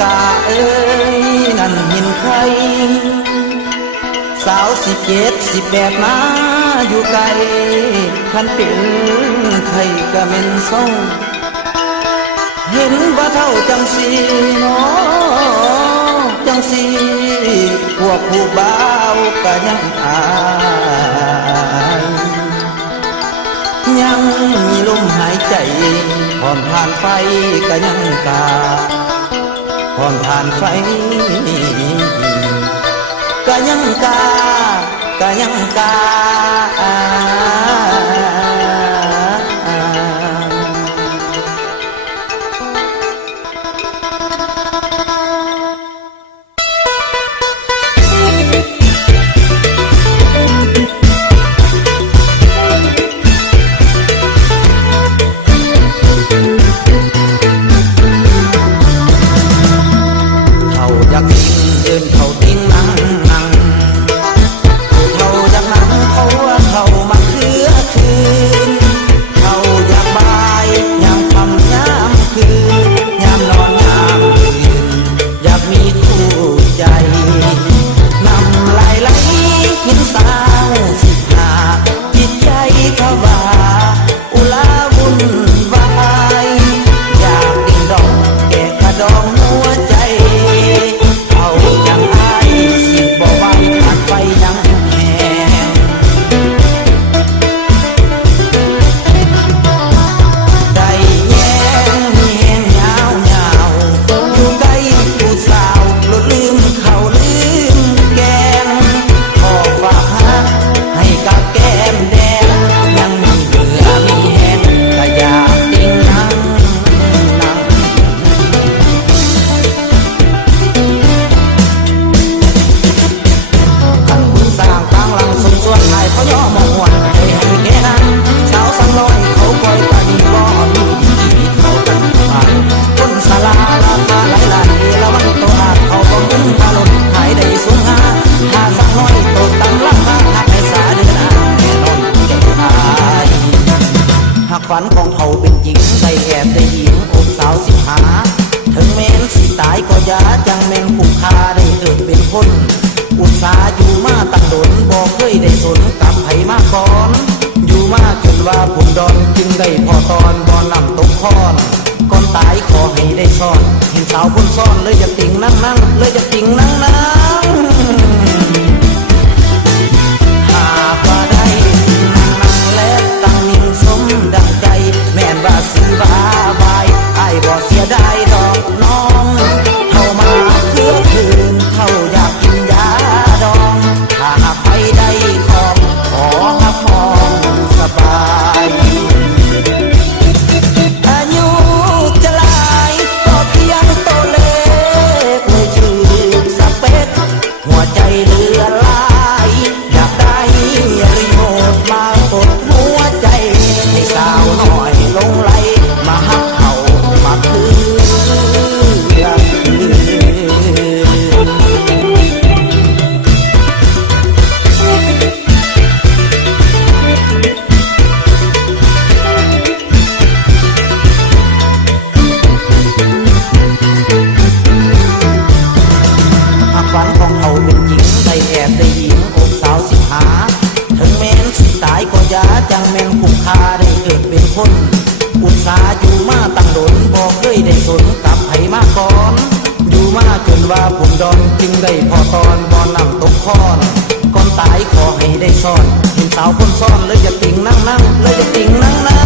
กาเอ้ยนั่นเห็นใครสาว17 18มาอยู่ไกลท่านเป็นใครก็เป็นเศร้าเห็นว่าเท่าจังสีเนาะจังสีพวกผู้บ่าวก็ยังอายยังมีลมหายใจผ่อนผ่านไฟก็ยังกาผ่อนผ่านไฟก็ยังกาก็ยังกาฝันของเขาเป็นจริงได้แอบได้ยินอกสาวสิหาถึงแม้นสิตายก็อย่าจังแมงคุ้มค่าได้เกิดเป็นคนอุตสาห์อยู่มาตั้งโดนบ่เคยได้สนกับไผมาก่อนอยู่มาจนว่าผมดอนจึงได้พอตอนบ่นำตกคอนก่อนตายขอให้ได้ซ่อนเห็นสาวคนซ่อนเลยจะติ่งนั่งนั่งเลยจะติ่งนั่งนั่งหากว่าได้นั่งและตั้งนิ่งสมดังใจแม่นว่าสิว่าบายอ้ายบ่เสียดายดอกน้องเท่ามาเพื่อคืนเท่าอยากกินยาดองถ้าหากไปได้ของขอหับมองสบายอายุจะหลายก็เพียงตัวเล็กไม่ถือสเปคหัวใจเหลือหลายอยากได้รีโมทมากดหัวใจให้สาวหน่อยลงไหลมาหักเขามาคืนฝันของเขาเป็นจริงได้แอบได้ยินอกสาวสิหาถึงแม้นสิตายก็อย่าจังแม่นคุ้มค่าได้เกิดเป็นคนอุตสาห์อยู่มาตั้งโดนบ่เคยได้สนกับไผมาก่อนอยู่มาจนว่าผมดอนจึงได้พอตอนบ่นำตกคอนก่อนตายขอให้ได้ซ่อนเห็นสาวคนซ่อนเลยจะติ่งนั่งนั่งเลยจะติ่งนั่งนั่ง